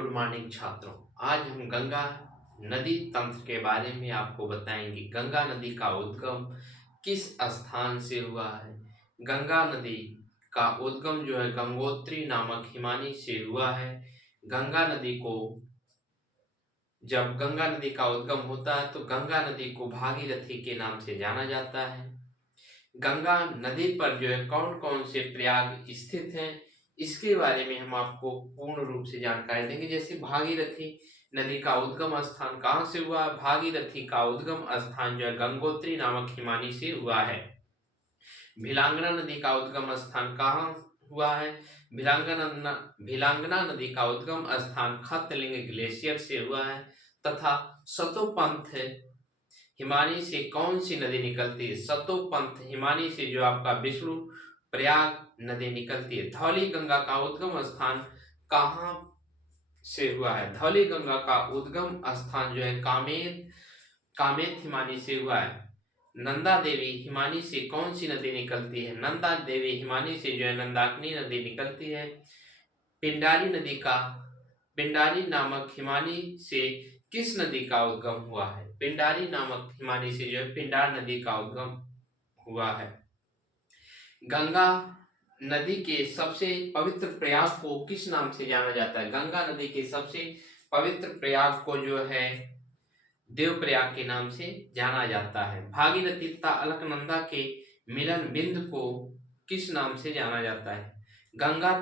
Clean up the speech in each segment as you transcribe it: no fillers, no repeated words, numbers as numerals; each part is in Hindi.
गुड मॉर्निंग छात्रों। आज हम गंगा नदी तंत्र के बारे में आपको बताएंगे। गंगा नदी का उद्गम किस स्थान से हुआ है। गंगा नदी का उद्गम जो है गंगोत्री नामक हिमानी से हुआ है। गंगा नदी को जब गंगा नदी का उद्गम होता है तो गंगा नदी को भागीरथी के नाम से जाना जाता है। गंगा नदी पर जो है कौन कौन से प्रयाग स्थित हैं, इसके बारे में हम आपको पूर्ण रूप से जानकारी देंगे। जैसे भागीरथी नदी का उद्गम स्थान कहाँ से हुआ। भागीरथी का उद्गम स्थान जो है गंगोत्री नामक हिमानी से हुआ है। भिलांगना नदी का उद्गम स्थान कहाँ हुआ है। भिलांगना नदी का उद्गम स्थान खतलिंग ग्लेशियर से हुआ है। तथा सतोपंथ हिमानी से कौन सी नदी निकलती है। सतोपंथ हिमानी से जो आपका विष्णु प्रयाग नदी निकलती है। धौली गंगा का उद्गम स्थान कहाँ से हुआ है। धौली गंगा का उद्गम स्थान जो है कामेत हिमानी से हुआ है। नंदा देवी हिमानी से कौन सी नदी निकलती है। नंदा देवी हिमानी से जो है नंदाकिनी नदी निकलती है। पिंडारी नामक हिमानी से किस नदी का उद्गम हुआ है। पिंडारी नामक हिमानी से जो है पिंडार नदी का उद्गम हुआ है। गंगा नदी के सबसे पवित्र प्रयाग को किस नाम से जाना जाता है। गंगा नदी के सबसे पवित्र प्रयाग को जो है देवप्रयाग के नाम से जाना जाता है। भागीरथी तथा अलकनंदा के मिलन बिंदु को किस नाम से जाना जाता है। गंगा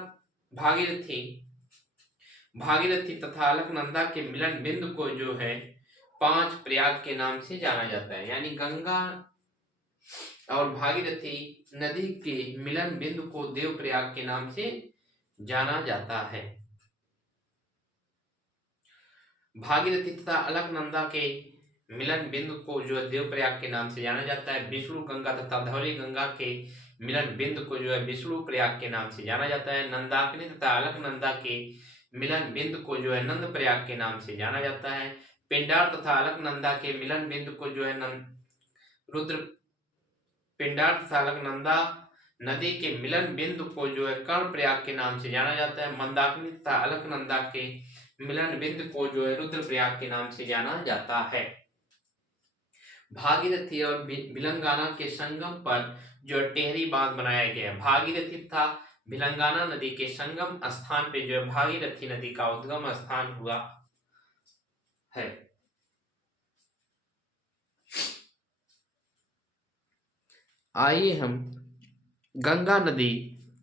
भागीरथी तथा अलकनंदा के मिलन बिंदु को जो है पांच प्रयाग के नाम से जाना जाता है। यानी गंगा और भागीरथी नदी के मिलन बिंदु को देवप्रयाग के नाम से जाना जाता है। भागीरथी तथा अलकनंदा के मिलन बिंदु को जो है देवप्रयाग के नाम से जाना जाता है। विष्णु गंगा तथा धौली गंगा के मिलन बिंदु को जो है विष्णु प्रयाग के नाम से जाना जाता है। नंदाकिनी तथा अलकनंदा के मिलन बिंदु को जो है नंद प्रयाग के नाम से जाना जाता है। पिंडार तथा अलकनंदा के मिलन बिंदु को जो है पिंडार तथा अलकनंदा नदी के मिलन बिंदु को जो है कर्ण प्रयाग के नाम से जाना जाता है। मंदाकिनी तथा अलकनंदा के मिलन बिंदु को जो है रुद्र प्रयाग के नाम से जाना जाता है। भागीरथी और भिलंगाना के संगम पर जो टेहरी बांध बनाया गया है। भागीरथी तथा भिलंगाना नदी के संगम स्थान पे जो है भागीरथी नदी का उद्गम स्थान हुआ है। आइए हम गंगा नदी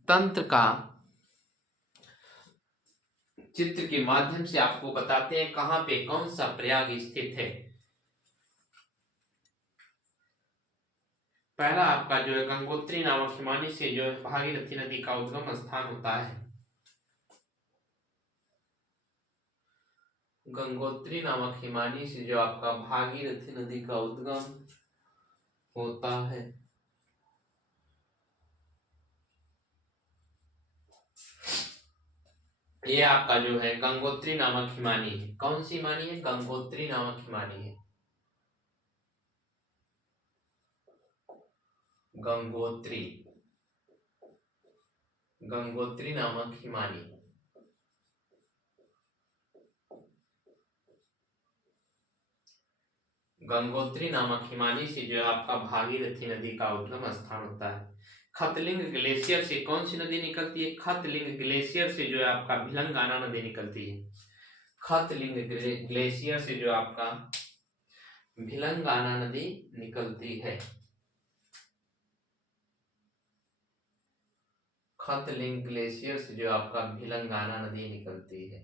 तंत्र का चित्र के माध्यम से आपको बताते हैं कहां पे कौन सा प्रयाग स्थित है। पहला आपका जो है गंगोत्री नामक हिमानी से जो है भागीरथी नदी का उद्गम स्थान होता है। गंगोत्री नामक हिमानी से जो आपका भागीरथी नदी का उद्गम होता है। ये आपका जो है गंगोत्री नामक हिमानी है। कौन सी हिमानी है। गंगोत्री नामक हिमानी है। गंगोत्री नामक हिमानी। गंगोत्री नामक हिमानी से जो है आपका भागीरथी नदी का उद्गम स्थान होता है। खतलिंग ग्लेशियर से कौन सी नदी निकलती है। खतलिंग ग्लेशियर से जो है आपका भिलंगाना नदी निकलती है। खतलिंग ग्लेशियर से जो आपका भिलंगाना नदी निकलती है। खतलिंग ग्लेशियर से जो आपका भिलंगाना नदी निकलती है।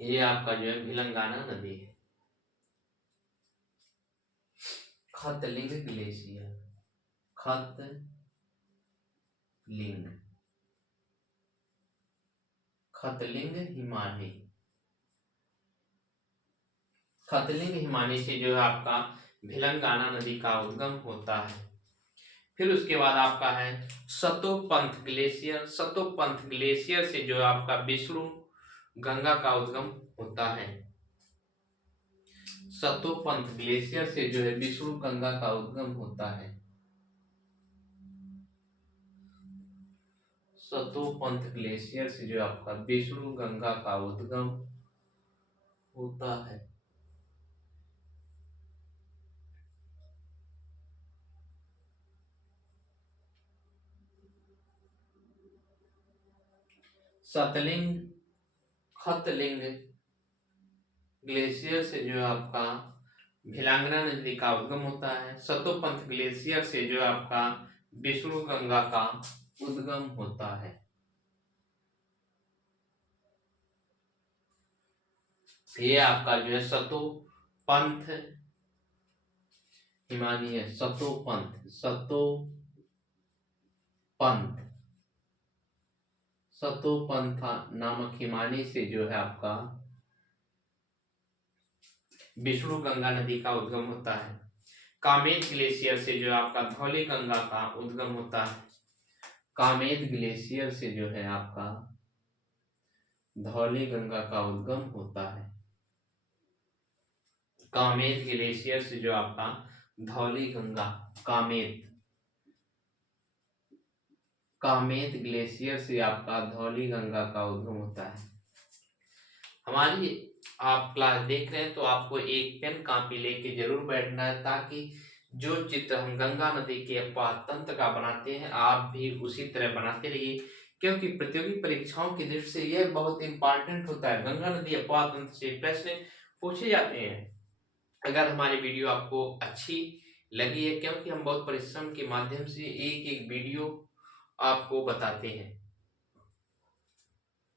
ये आपका जो है भिलंगाना नदी है। खतलिंग ग्लेशियर, खतलिंग हिमानी। खतलिंग हिमानी से जो है आपका भिलंगाना नदी का उद्गम होता है। फिर उसके बाद आपका है सतोपंथ ग्लेशियर। सतोपंथ ग्लेशियर से जो है आपका विष्णु गंगा का उद्गम होता है। सतोपंथ ग्लेशियर से जो है विष्णु गंगा का उद्गम होता है। सतोपंथ ग्लेशियर से जो आपका विष्णु गंगा का उद्गम होता है। सतलिंग खतलिंग ग्लेशियर से जो आपका भिलांगना नदी का उद्गम होता है। सतोपंथ ग्लेशियर से जो आपका विष्णु गंगा का उद्गम होता है। ये आपका जो है सतोपंथ हिमानी है। सतोपंथ नामक हिमानी से जो है आपका विष्णु गंगा नदी का उद्गम होता है। कामेद ग्लेशियर से जो आपका धौली गंगा का उद्गम होता है। कामेद ग्लेशियर से जो है आपका धौली गंगा का उद्गम होता है। कामेद ग्लेशियर से जो आपका धौली गंगा कामेद ग्लेशियर से आपका धौली गंगा का उद्गम होता है। हमारी आप क्लास देख रहे हैं तो आपको एक पेन कॉपी लेके जरूर बैठना है, ताकि जो चित्र हम गंगा नदी के अपवाह तंत्र का बनाते हैं आप भी उसी तरह बनाते रहिए, क्योंकि प्रतियोगी परीक्षाओं की दृष्टि से यह बहुत इंपॉर्टेंट होता है। गंगा नदी अपवाह तंत्र से प्रश्न पूछे जाते हैं। अगर हमारी वीडियो आपको अच्छी लगी है, क्योंकि हम बहुत परिश्रम के माध्यम से एक एक वीडियो आपको बताते हैं,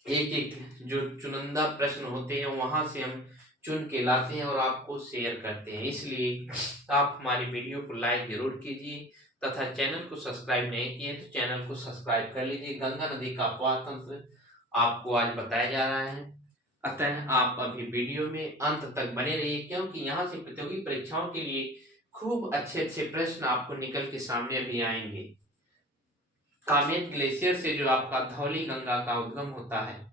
एक एक जो चुनिंदा प्रश्न होते हैं वहां से हम चुन के लाते हैं और आपको शेयर करते हैं। इसलिए आप हमारी वीडियो को लाइक जरूर कीजिए तथा चैनल को सब्सक्राइब नहीं किए तो चैनल को सब्सक्राइब कर लीजिए। गंगा नदी का अपवाह तंत्र आपको आज बताया जा रहा है, अतः आप अभी वीडियो में अंत तक बने रहिए, क्योंकि यहाँ से प्रतियोगी परीक्षाओं के लिए खूब अच्छे अच्छे प्रश्न आपको निकल के सामने अभी आएंगे। कामेद ग्लेशियर से जो आपका धौली गंगा का उद्गम होता है।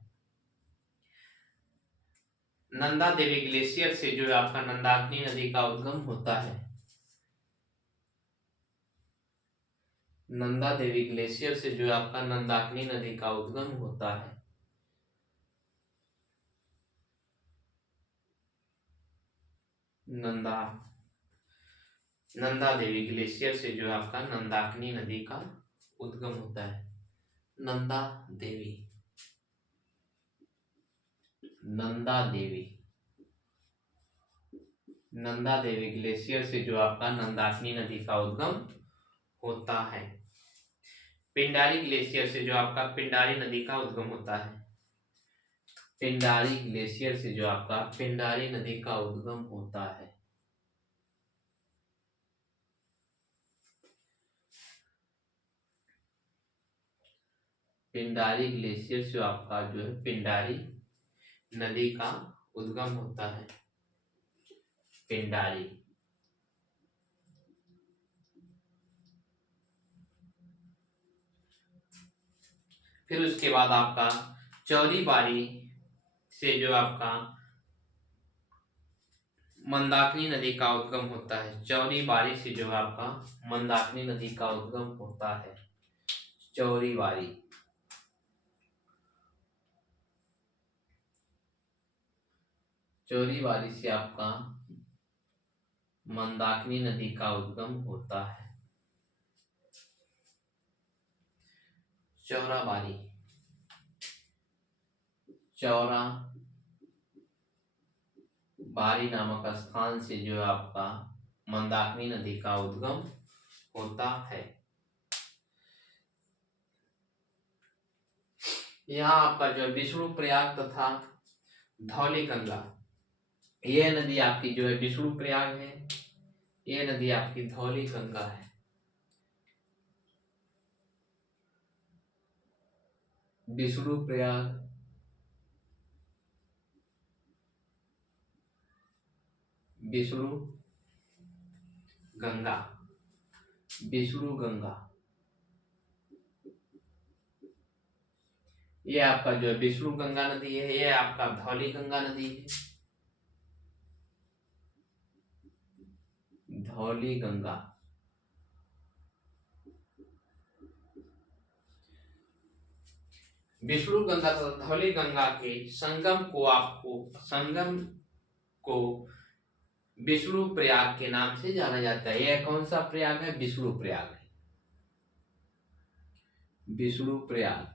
नंदा देवी ग्लेशियर से जो आपका नंदाकिनी नदी का उद्गम होता है। नंदा देवी ग्लेशियर से जो आपका नंदाकिनी नदी का उद्गम होता है। नंदा देवी ग्लेशियर से जो आपका नंदाकिनी नदी का उद्गम होता है। नंदा देवी नंदा देवी ग्लेशियर से जो आपका नंदाकिनी नदी का उद्गम होता है। पिंडारी ग्लेशियर से जो आपका पिंडारी नदी का उद्गम होता है। पिंडारी ग्लेशियर से जो आपका पिंडारी नदी का उद्गम होता है। पिंडारी ग्लेशियर से आपका जो है पिंडारी नदी का उद्गम होता है। पिंडारी फिर उसके बाद आपका चौरी बारी से जो आपका मंदाकिनी नदी का उद्गम होता है। चौरी बारी से जो आपका मंदाकिनी नदी का उद्गम होता है। चौरी बारी से आपका मंदाकिनी नदी का उद्गम होता है। चौरा बारी नामक स्थान से जो आपका मंदाकिनी नदी का उद्गम होता है। यहाँ आपका जो विष्णु प्रयाग तथा धौली गंगा, यह नदी आपकी जो है विष्णु प्रयाग है, यह नदी आपकी धौली गंगा है। विष्णु प्रयाग विष्णु गंगा ये आपका जो है विष्णु गंगा नदी है, ये आपका धौली गंगा नदी है। धौली गंगा विष्णु गंगा तथा धौली गंगा के संगम को विष्णु प्रयाग के नाम से जाना जाता है। यह कौन सा प्रयाग है? विष्णु प्रयाग है। विष्णु प्रयाग,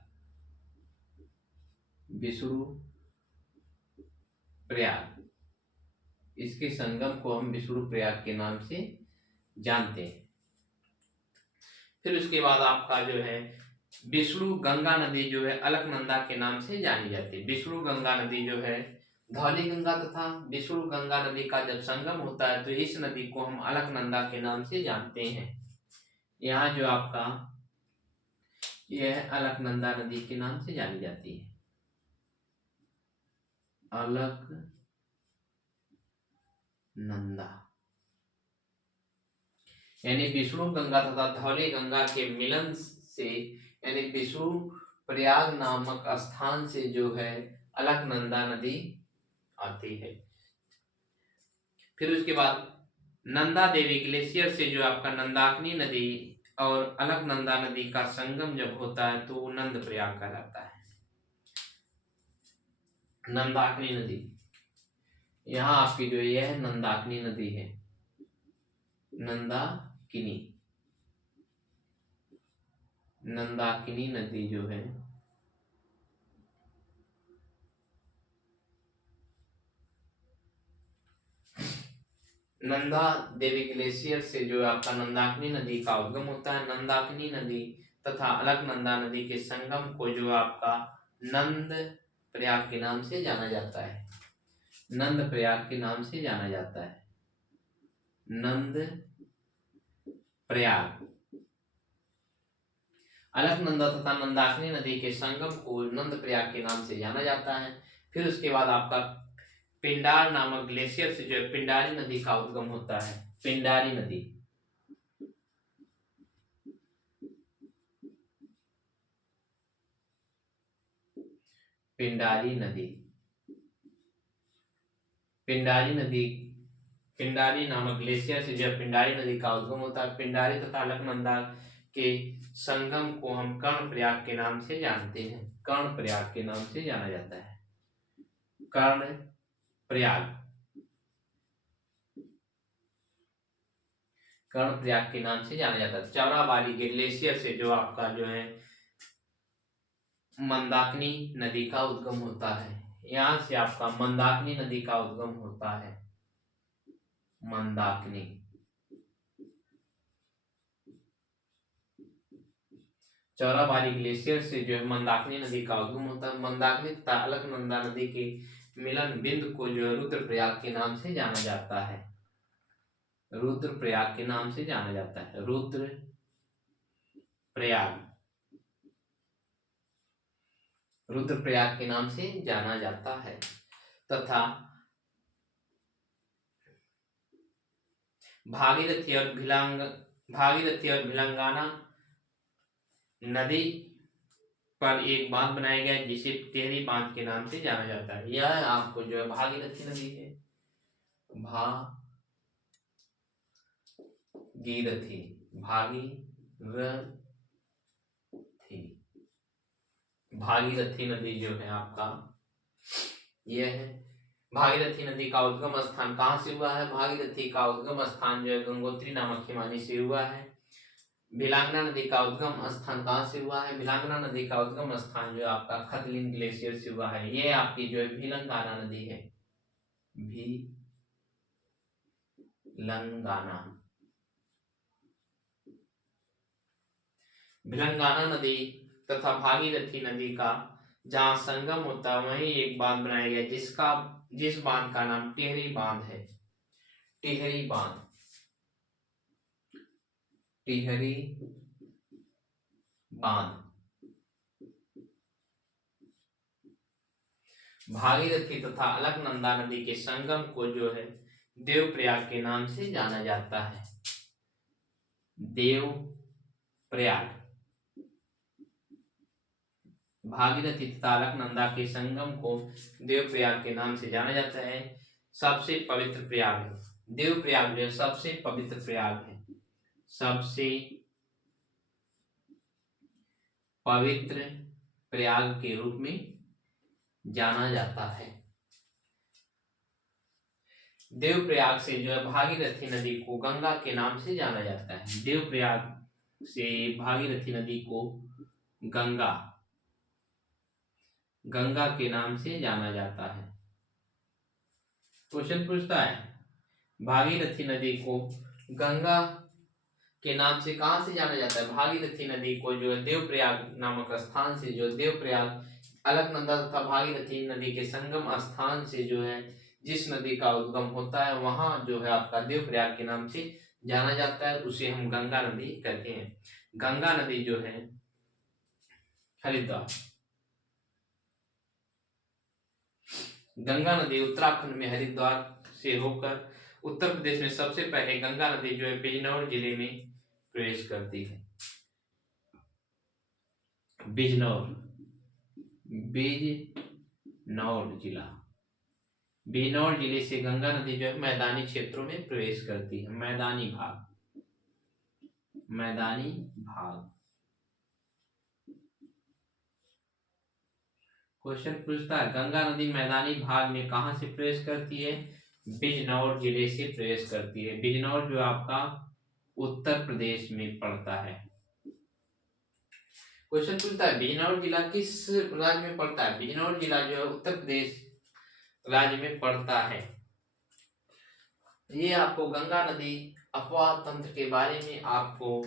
विष्णु प्रयाग, इसके संगम को हम विष्णु प्रयाग के नाम से जानते हैं। फिर उसके बाद आपका जो है विष्णु गंगा नदी जो है अलकनंदा के नाम से जानी जाती है। विष्णु गंगा नदी जो है धौली गंगा तथा विष्णु गंगा नदी का जब संगम होता है तो इस नदी को हम अलकनंदा के नाम से जानते हैं। यहाँ जो आपका यह अलकनंदा नदी के नाम से जानी जाती है। अलकनंदा यानी विष्णु गंगा तथा धौली गंगा के मिलन से यानी विष्णु प्रयाग नामक स्थान से जो है अलकनंदा नदी आती है। फिर उसके बाद नंदा देवी ग्लेशियर से जो आपका नंदाकिनी नदी और अलकनंदा नदी का संगम जब होता है तो वो नंद प्रयाग कहलाता है। नंदाकिनी नदी, यहाँ आपकी जो यह नंदाकिनी नदी है, नंदाकिनी नदी जो है नंदा देवी ग्लेशियर से जो आपका नंदाकिनी नदी का उद्गम होता है। नंदाकिनी नदी तथा अलकनंदा नदी के संगम को जो आपका नंद प्रयाग के नाम से जाना जाता है। नंद प्रयाग के नाम से जाना जाता है। नंद प्रयाग, अलकनंदा तथा नंदाकिनी नदी के संगम को नंद प्रयाग के नाम से जाना जाता है। फिर उसके बाद आपका पिंडार नामक ग्लेशियर से जो है पिंडारी नदी का उद्गम होता है। पिंडारी नदी, पिंडारी नदी, पिंडारी नामक ग्लेशियर से जो पिंडारी नदी का उद्गम होता है। पिंडारी तथा अलकनंदा के संगम को हम कर्ण प्रयाग के नाम से जानते हैं। कर्ण प्रयाग के नाम से जाना जाता है। कर्ण प्रयाग, कर्ण प्रयाग के नाम से जाना जाता है। चौराबाड़ी ग्लेशियर से जो आपका जो है मंदाकिनी नदी का उद्गम होता है। यहाँ से आपका मंदाकिनी नदी का उद्गम होता है। मंदाकिनी, चौराबाड़ी ग्लेशियर से जो है मंदाकिनी नदी का उद्गम होता है। मंदाकिनी तथा अलकनंदा नदी के मिलन बिंदु को जो है रुद्रप्रयाग के नाम से जाना जाता है। रुद्रप्रयाग के नाम से जाना जाता है। रुद्रप्रयाग, रुद्रप्रयाग के नाम से जाना जाता है। तथा भागीरथी और भिलंगाना नदी पर एक बांध बनाया गया जिसे टेहरी बांध के नाम से जाना जाता है। यह आपको जो है भागीरथी नदी है। भागीरथी, भागीरथी नदी जो है आपका यह है। भागीरथी नदी का उद्गम स्थान कहाँ से हुआ है? भागीरथी का उद्गम स्थान जो है गंगोत्री नामक हिमानी से हुआ है। भिलांगना नदी का उद्गम स्थान कहाँ से हुआ है? भिलांगना नदी का उद्गम स्थान जो आपका खतलिंग ग्लेशियर से हुआ है। ये आपकी जो है भिलंगाना नदी है। भिलंगाना नदी तथा भागीरथी नदी का जहाँ संगम होता है वहीं एक बांध बनाया गया जिस बांध का नाम टिहरी बांध है। टिहरी बांध, टिहरी बांध भागीरथी तथा अलकनंदा नदी के संगम को जो है देवप्रयाग के नाम से जाना जाता है। देवप्रयाग, भागीरथी तथा अलकनंदा के संगम को देवप्रयाग के नाम से जाना जाता है। सबसे पवित्र प्रयाग है देवप्रयाग, जो है सबसे पवित्र प्रयाग है। सबसे पवित्र प्रयाग के रूप में जाना जाता है। देवप्रयाग से जो है भागीरथी नदी को गंगा के नाम से जाना जाता है। देवप्रयाग से भागीरथी नदी को गंगा गंगा के नाम से जाना जाता है। क्वेश्चन पूछता है भागीरथी नदी को गंगा के नाम से कहां से जाना जाता है। भागीरथी नदी को जो है देवप्रयाग नामक स्थान से, जो देवप्रयाग अलकनंदा तथा भागीरथी नदी के संगम स्थान से जो है जिस नदी का उद्गम होता है वहां जो है आपका देवप्रयाग के नाम से जाना जाता है, उसे हम गंगा नदी कहते हैं। गंगा नदी जो है हरिद्वार, गंगा नदी उत्तराखंड में हरिद्वार से होकर उत्तर प्रदेश में सबसे पहले गंगा नदी जो है बिजनौर जिले में प्रवेश करती है। बिजनौर जिला, बिजनौर जिले से गंगा नदी जो है मैदानी क्षेत्रों में प्रवेश करती है। मैदानी भाग। क्वेश्चन पूछता है गंगा नदी मैदानी भाग में कहां से प्रवेश करती है। बिजनौर जिले से प्रवेश करती है। बिजनौर जो आपका उत्तर प्रदेश में पड़ता है। क्वेश्चन पूछता है बिजनौर जिला किस राज्य में पड़ता है। बिजनौर जिला जो है उत्तर प्रदेश राज्य में पड़ता है। ये आपको गंगा नदी अपवाह तंत्र के बारे में आपको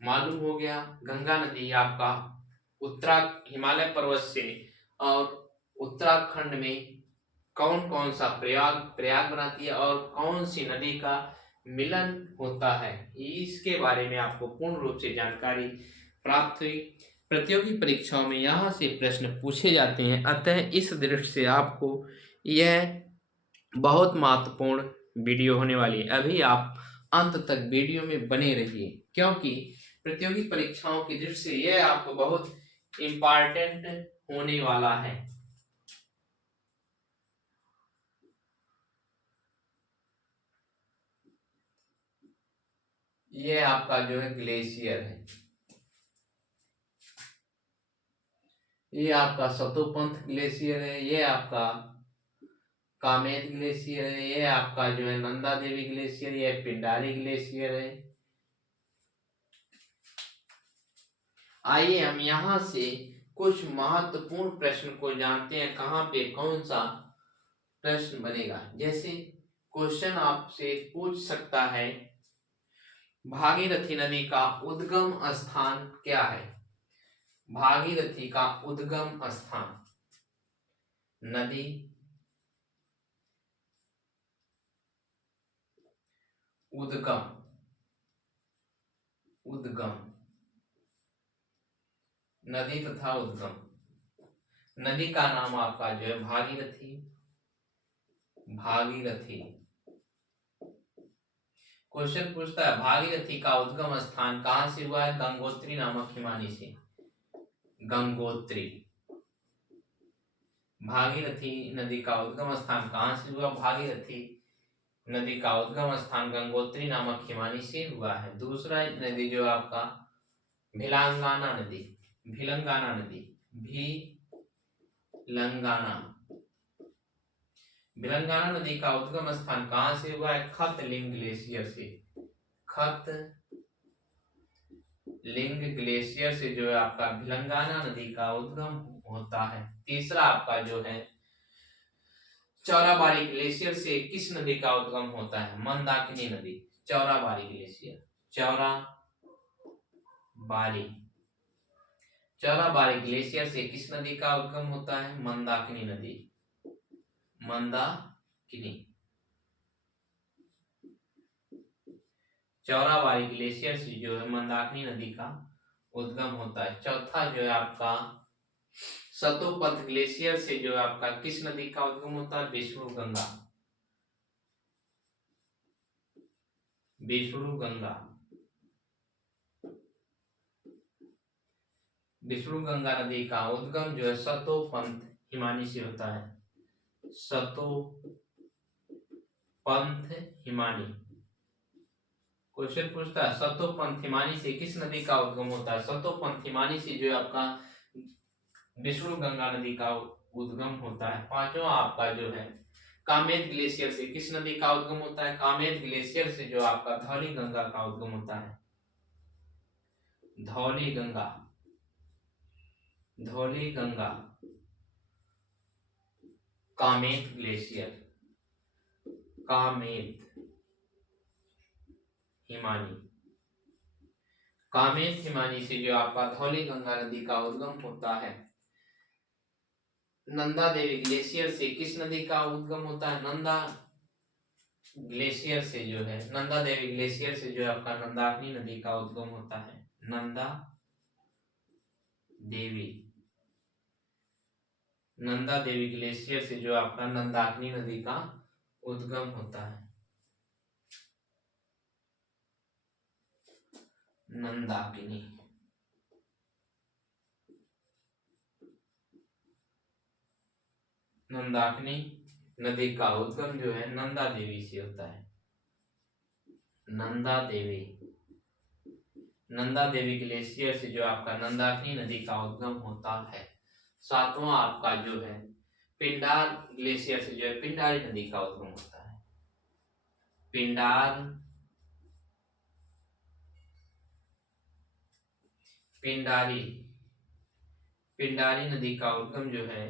मालूम हो गया। गंगा नदी आपका हिमालय पर्वत से और उत्तराखंड में कौन कौन सा प्रयाग बनाती है और कौन सी नदी का मिलन होता है, इसके बारे में आपको पूर्ण रूप से जानकारी प्राप्त हुई। प्रतियोगी परीक्षाओं में यहाँ से प्रश्न पूछे जाते हैं, अतः इस दृष्टि से आपको यह बहुत महत्वपूर्ण वीडियो होने वाली है। अभी आप अंत तक वीडियो में बने रहिए, क्योंकि प्रतियोगी परीक्षाओं की दृष्टि से यह आपको बहुत इम्पोर्टेंट होने वाला है। ये आपका जो है ग्लेशियर है, ये आपका सतोपंथ ग्लेशियर है, ये आपका कामेद ग्लेशियर है, ये आपका जो है नंदा देवी ग्लेशियर, ये पिंडारी ग्लेशियर है। आइए हम यहाँ से कुछ महत्वपूर्ण प्रश्न को जानते हैं, कहाँ पे कौन सा प्रश्न बनेगा। जैसे क्वेश्चन आपसे पूछ सकता है भागीरथी नदी का उद्गम स्थान क्या है। भागीरथी का उद्गम स्थान, नदी उद्गम नदी तथा उद्गम, नदी का नाम आपका जो है भागीरथी। क्वेश्चन पूछता है भागीरथी का उद्गम स्थान कहां से हुआ है। गंगोत्री नामक हिमानी से। गंगोत्री, भागीरथी नदी का उद्गम स्थान कहां से हुआ। भागीरथी नदी का उद्गम स्थान गंगोत्री नामक हिमानी से हुआ है। दूसरा नदी जो आपका भिलंगाना नदी, भिलंगाना नदी का उद्गम स्थान कहां से हुआ है। खतलिंग ग्लेशियर से। खतलिंग ग्लेशियर से जो है आपका भिलंगाना नदी का उद्गम होता है। तीसरा आपका जो है चौराबाड़ी ग्लेशियर से किस नदी का उद्गम होता है। मंदाकिनी नदी। चौराबाड़ी ग्लेशियर, चौराबाड़ी ग्लेशियर से किस नदी का उद्गम होता है। मंदाकिनी नदी। चौराबाड़ी ग्लेशियर से जो है मंदाकिनी नदी का उद्गम होता है। चौथा जो है आपका सतोपंथ ग्लेशियर से जो है आपका किस नदी का उद्गम होता है। विष्णु गंगा नदी का उद्गम जो है सतोपंथ हिमानी से होता है। सतोपंथ हिमानी। क्वेश्चन पूछता है सतोपंथ हिमानी से किस नदी का उद्गम होता है। सतोपंथ हिमानी से जो है आपका विष्णु गंगा नदी का उद्गम होता है। पांचवा आपका जो है कामेद ग्लेशियर से किस नदी का उद्गम होता है? कामेद ग्लेशियर से जो आपका धौली गंगा का उद्गम होता है। धौली गंगा, धौली गंगा, कामेद ग्लेशियर, कामेद हिमानी, कामेद हिमानी से जो आपका धौली गंगा नदी का उद्गम होता है। नंदा देवी ग्लेशियर से किस नदी का उद्गम होता है? नंदा ग्लेशियर से जो है, नंदा देवी ग्लेशियर से जो आपका नंदाकिनी नदी का उद्गम होता है। नंदा देवी, नंदा देवी ग्लेशियर से जो आपका नंदाकिनी नदी का उद्गम होता है। नंदाकिनी, नंदाकिनी नदी का उद्गम जो है नंदा देवी से होता है। नंदा देवी, नंदा देवी ग्लेशियर से जो आपका नंदाकिनी नदी का उद्गम होता है। सातवां आपका जो है पिंडार ग्लेशियर से जो है पिंडारी नदी का उद्गम होता है। पिंडार, पिंडारी, पिंडारी नदी का उद्गम जो है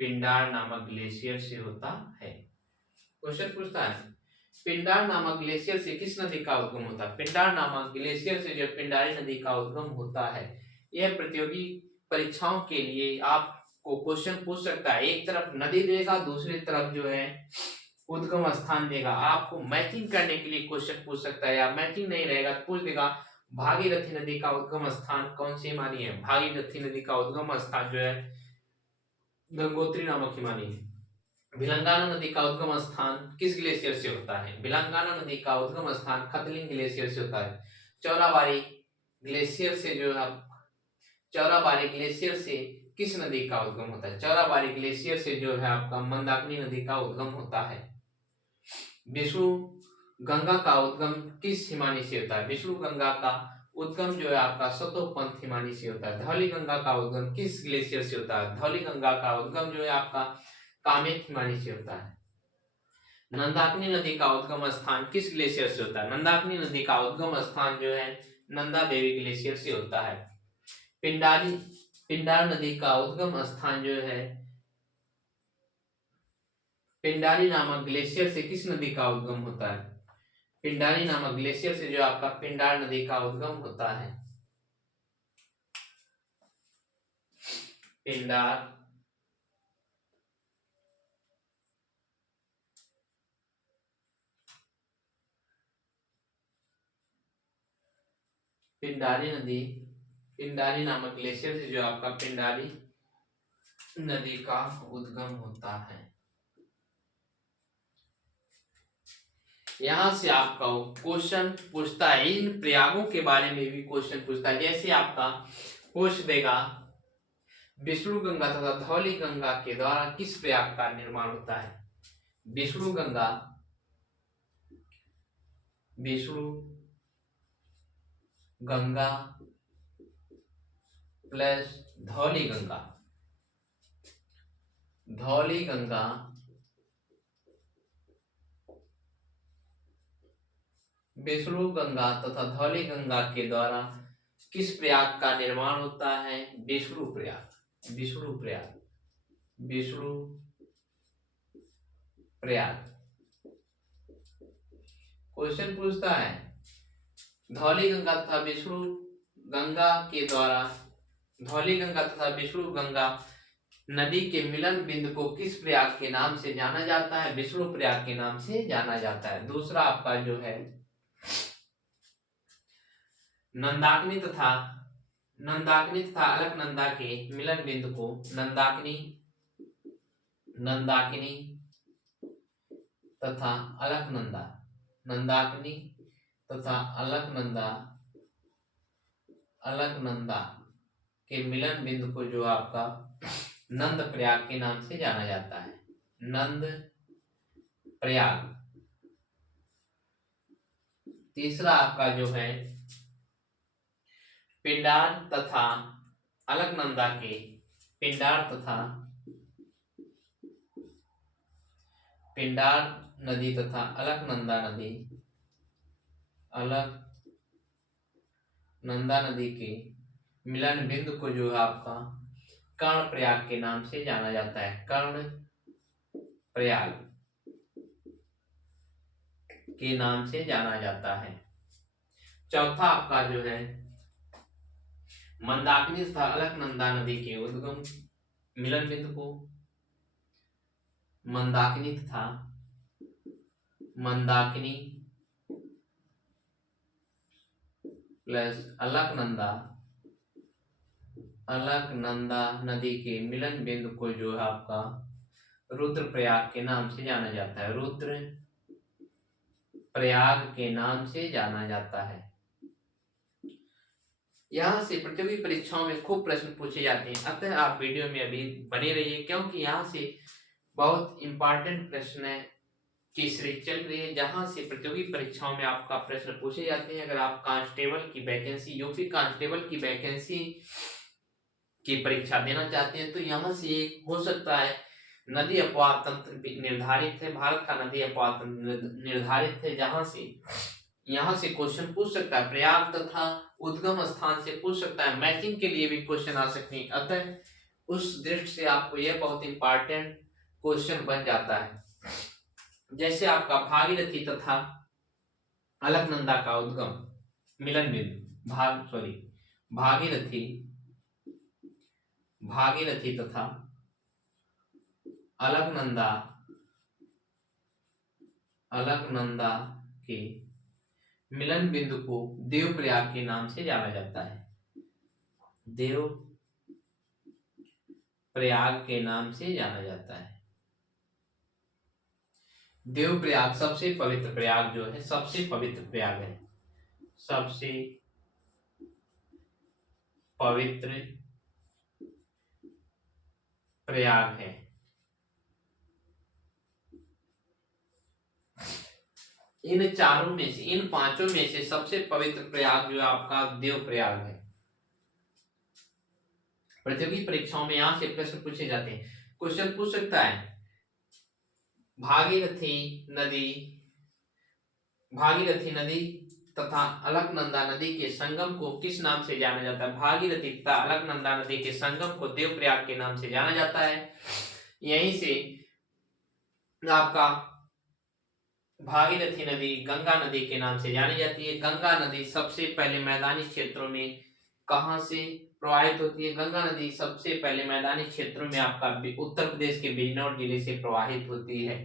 पिंडार नामक ग्लेशियर से होता है। क्वेश्चन पूछता है पिंडार नामक ग्लेशियर से किस नदी का उद्गम होता है? पिंडार नामक ग्लेशियर से जो पिंडारी नदी का उद्गम होता है। यह प्रतियोगी परीक्षाओं के लिए आपको क्वेश्चन पूछ सकता है। एक तरफ नदी देगा, दूसरी तरफ जो है उद्गम स्थान देगा। आपको मैचिंग करने के लिए क्वेश्चन पूछ सकता है, या मैचिंग नहीं रहेगा तो पूछ देगा भागीरथी नदी का उद्गम स्थान कौन सी हिमानी है? भागीरथी नदी का उद्गम स्थान जो है गंगोत्री नामक हिमानी है। भिलंगाना नदी का उद्गम स्थान किस ग्लेशियर से होता है? भिलंगाना नदी का उद्गम स्थान खतलिंग ग्लेशियर से होता है। चौराबाड़ी ग्लेशियर से जो है, चौराबाड़ी ग्लेशियर से किस नदी का उद्गम होता है? चौराबाड़ी ग्लेशियर से जो है आपका मंदाकिनी नदी का उद्गम होता है। विष्णु गंगा का उद्गम किस हिमानी से होता है? विष्णु गंगा का उद्गम जो है आपका सतोपंथ हिमानी से होता है। धौली गंगा का उद्गम किस ग्लेशियर से होता है? धौली गंगा का उद्गम जो है आपका कामेत हिमानी से होता है। नंदाकिनी नदी का उद्गम स्थान किस ग्लेशियर से होता है? नंदाकिनी नदी का उद्गम स्थान जो है नंदा देवी ग्लेशियर से होता है। पिंडारी, पिंडार नदी का उद्गम स्थान जो है पिंडारी नामक ग्लेशियर से किस नदी का उद्गम होता है? पिंडारी नामक ग्लेशियर से जो आपका पिंडार नदी का उद्गम होता है। पिंडार, पिंडारी नदी, पिंडारी नामक ग्लेशियर से जो आपका पिंडारी नदी का उद्गम होता है। यहां से आपका क्वेश्चन पूछता है, इन प्रयागों के बारे में भी क्वेश्चन पूछता है। जैसे आपका पूछ देगा विष्णु गंगा तथा धौली गंगा के द्वारा किस प्रयाग का निर्माण होता है? विष्णु गंगा, विष्णु गंगा प्लस धौली गंगा, धौली गंगा विष्णु गंगा तथा धौली गंगा के द्वारा किस प्रयाग का निर्माण होता है? विष्णु प्रयाग, विष्णु प्रयाग, विष्णु प्रयाग। क्वेश्चन पूछता है धौली गंगा तथा विष्णु गंगा के द्वारा, धौली गंगा तथा विष्णु गंगा नदी के मिलन बिंदु को किस प्रयाग के नाम से जाना जाता है? विष्णु प्रयाग के नाम से जाना जाता है। दूसरा आपका जो है नंदाकिनी तथा अलकनंदा के मिलन बिंदु को नंदाकिनी, नंदाकिनी तथा अलकनंदा, नंदाकिनी तथा अलकनंदा, अलकनंदा के मिलन बिंदु को जो आपका नंद प्रयाग के नाम से जाना जाता है। नंद प्रयाग। तीसरा आपका जो है पिंडार तथा अलकनंदा के पिंडार तथा पिंडार नदी तथा अलकनंदा नदी के मिलन बिंदु को जो है आपका कर्ण प्रयाग के नाम से जाना जाता है। कर्ण प्रयाग के नाम से जाना जाता है। चौथा आपका जो है मंदाकिनी तथा अलकनंदा नदी के उद्गम मिलन बिंदु को मंदाकिनी प्लस अलकनंदा नदी के मिलन बिंदु को जो है आपका रुद्रप्रयाग के नाम से जाना जाता है। रुद्रप्रयाग के नाम से जाना जाता है। यहाँ से प्रतियोगी परीक्षाओं में खूब प्रश्न पूछे जाते हैं, अतः आप वीडियो में अभी बने रहिए, क्योंकि यहाँ से बहुत इंपॉर्टेंट प्रश्न है की सीरीज चल रही है, जहां से प्रतियोगी परीक्षाओं में आपका प्रश्न पूछे जाते हैं। अगर आप कांस्टेबल की वैकेंसी, यूपी कांस्टेबल की वैकेंसी की परीक्षा देना चाहते हैं, तो यहाँ से एक हो सकता है नदी अपवाद तंत्र निर्धारित है, भारत का नदी अपवाद तंत्र निर्धारित है, जहां से यहाँ से क्वेश्चन पूछ सकता है। प्रयाग तथा उद्गम स्थान से पूछ सकता है, मैचिंग के लिए भी क्वेश्चन आ सकते हैं। अतः उस दृष्टि से आपको यह बहुत इंपॉर्टेंट क्वेश्चन बन जाता है। जैसे आपका भागीरथी तथा अलकनंदा का उद्गम मिलन बिंदु भागीरथी तथा अलकनंदा के मिलन बिंदु को देवप्रयाग के नाम से जाना जाता है। देवप्रयाग के नाम से जाना जाता है। देवप्रयाग सबसे पवित्र प्रयाग जो है, सबसे पवित्र प्रयाग है, सबसे पवित्र प्रयाग है। इन चारों में से, इन पांचों में से सबसे पवित्र प्रयाग जो आपका देवप्रयाग है। प्रतियोगी परीक्षाओं में यहां से प्रश्न पूछे जाते हैं। क्वेश्चन पूछ सकता है भागीरथी नदी तथा अलकनंदा नदी के संगम को किस नाम से जाना जाता है। भागीरथी तथा अलकनंदा नदी के संगम को देवप्रयाग के नाम से जाना जाता है। यहीं से आपका भागीरथी नदी गंगा नदी के नाम से जानी जाती है। गंगा नदी सबसे पहले मैदानी क्षेत्रों में कहां से प्रवाहित होती है। गंगा नदी सबसे पहले मैदानी क्षेत्रों में आपका उत्तर प्रदेश के बिजनौर जिले से प्रवाहित होती है।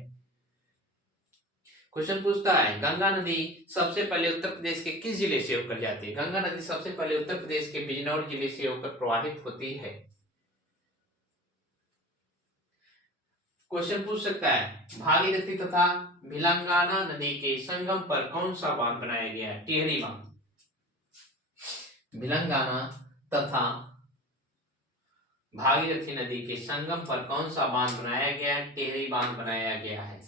क्वेश्चन पूछता है गंगा नदी सबसे पहले उत्तर प्रदेश के किस जिले से होकर जाती है। गंगा नदी सबसे पहले उत्तर प्रदेश के बिजनौर जिले से होकर प्रवाहित होती है। क्वेश्चन पूछ सकता है भागीरथी तथा भिलंगाना नदी के संगम पर कौन सा बांध बनाया गया है। टिहरी बांध। भिलंगाना तथा भागीरथी नदी के संगम पर कौन सा बांध बनाया गया है। टिहरी बांध बनाया गया है।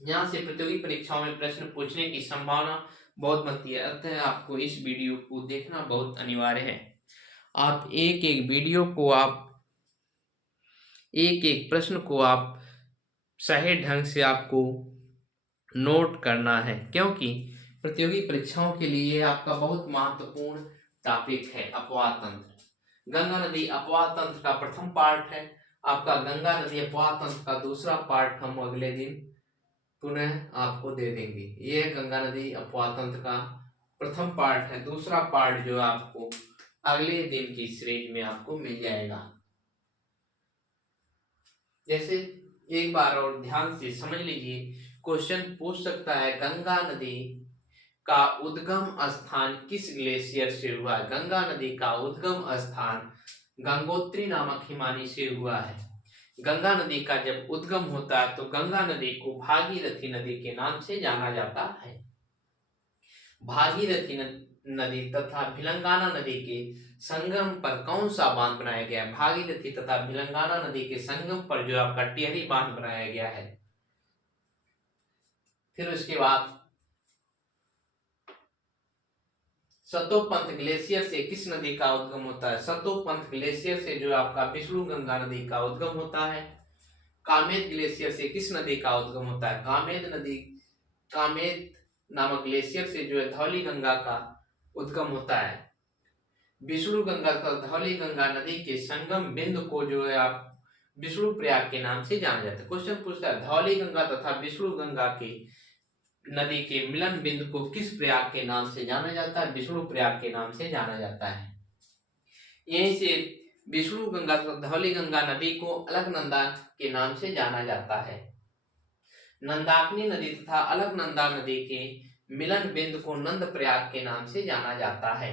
यहाँ से प्रतियोगी परीक्षाओं में प्रश्न पूछने की संभावना बहुत बनती है, अतः आपको इस वीडियो को देखना बहुत अनिवार्य है। आप एक एक वीडियो को, आप एक एक प्रश्न को आप सही ढंग से आपको नोट करना है, क्योंकि प्रतियोगी परीक्षाओं के लिए आपका बहुत महत्वपूर्ण टॉपिक है अपवाद तंत्र। गंगा नदी अपवाद तंत्र का प्रथम पार्ट है आपका। गंगा नदी अपवाद तंत्र का दूसरा पार्ट हम अगले दिन पुनः आपको दे देंगे। ये गंगा नदी अपवाद तंत्र का प्रथम पार्ट है। दूसरा पार्ट जो आपको अगले दिन की सीरीज में आपको मिल जाएगा। जैसे एक बार और ध्यान से समझ लीजिए, क्वेश्चन पूछ सकता है गंगा नदी का उद्गम स्थान किस ग्लेशियर से हुआ है। गंगा नदी का उद्गम स्थान गंगोत्री नामक हिमानी से हुआ है। गंगा नदी का जब उद्गम होता है तो गंगा नदी को भागीरथी नदी के नाम से जाना जाता है। भागीरथी नदी तथा भिलंगाना नदी के संगम पर कौन सा बांध बनाया गया है। भागीरथी तथा भिलंगाना नदी के संगम पर जो आपका टिहरी बांध बनाया गया है। फिर उसके बाद सतोपंथ ग्लेशियर से किस नदी का उद्गम होता है? सतोपंथ ग्लेशियर से जो आपका विष्णु गंगा नदी का उद्गम होता है। कामेद ग्लेशियर से किस नदी का उद्गम होता है? कामेद नामक ग्लेशियर से जो है धौली गंगा का उद्गम होता है। विष्णु गंगा तथा धौली गंगा नदी के संगम बिंदु को जो है आप विष्णु प्रयाग के नाम से जाना जाता है। क्वेश्चन पूछता है धौली गंगा तथा विष्णु गंगा के नदी के मिलन बिंदु को किस प्रयाग के नाम से जाना जाता है? विष्णु प्रयाग के नाम से जाना जाता है। यहीं से विष्णु गंगा तथा धौली गंगा नदी को अलकनंदा के नाम से जाना जाता है। नंदाकिनी नदी तथा अलकनंदा नदी के मिलन बिंदु को नंद प्रयाग के नाम से जाना जाता है।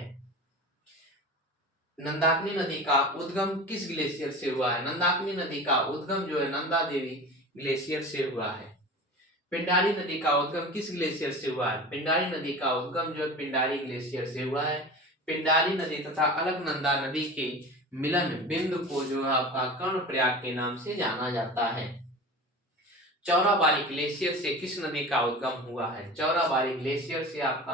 नंदाकिनी नदी का उद्गम किस ग्लेशियर से हुआ है? नंदाकिनी नदी का उद्गम जो है नंदा देवी ग्लेशियर से हुआ है। पिंडारी नदी का उद्गम किस ग्लेशियर से हुआ है? पिंडारी नदी का उद्गम जो है पिंडारी ग्लेशियर से हुआ है। पिंडारी नदी तथा अलकनंदा नदी के मिलन बिंदु को जो है आपका कर्णप्रयाग के नाम से जाना जाता है। चौराबाड़ी ग्लेशियर से किस नदी का उद्गम हुआ है? चौराबाड़ी ग्लेशियर से आपका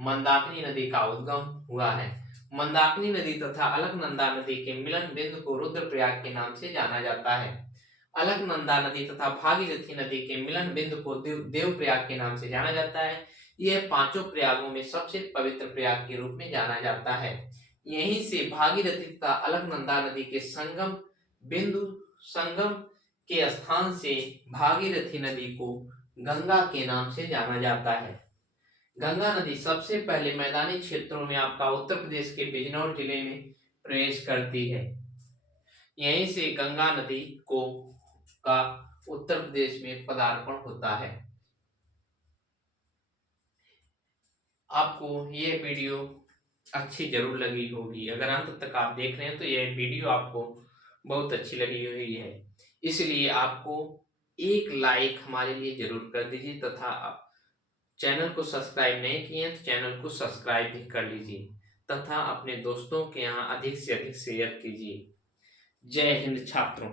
मंदाकिनी नदी का उद्गम हुआ है। मंदाकिनी नदी तथा अलकनंदा नदी के मिलन बिंदु को रुद्रप्रयाग के नाम से जाना जाता है। अलकनंदा नदी तथा भागीरथी नदी के मिलन बिंदु को देवप्रयाग के नाम से जाना जाता है। यह पांचों प्रयागों में सबसे पवित्र प्रयाग के रूप में जाना जाता है। यहीं से भागीरथी तथा अलकनंदा नदी के संगम के स्थान से भागीरथी नदी को गंगा के नाम से जाना जाता है। गंगा नदी सबसे पहले मैदानी क्षेत्रों में आपका उत्तर प्रदेश के बिजनौर जिले में प्रवेश करती है। यहीं से गंगा नदी का उत्तर प्रदेश में पदार्पण होता है। आपको ये वीडियो अच्छी जरूर लगी होगी। अगर अंत तक आप देख रहे हैं तो यह वीडियो आपको बहुत अच्छी लगी हुई है, इसलिए आपको एक लाइक हमारे लिए जरूर कर दीजिए तथा चैनल को सब्सक्राइब नहीं किए तो चैनल को सब्सक्राइब भी कर लीजिए तथा अपने दोस्तों के यहाँ अधिक से अधिक शेयर कीजिए। जय हिंद छात्रों।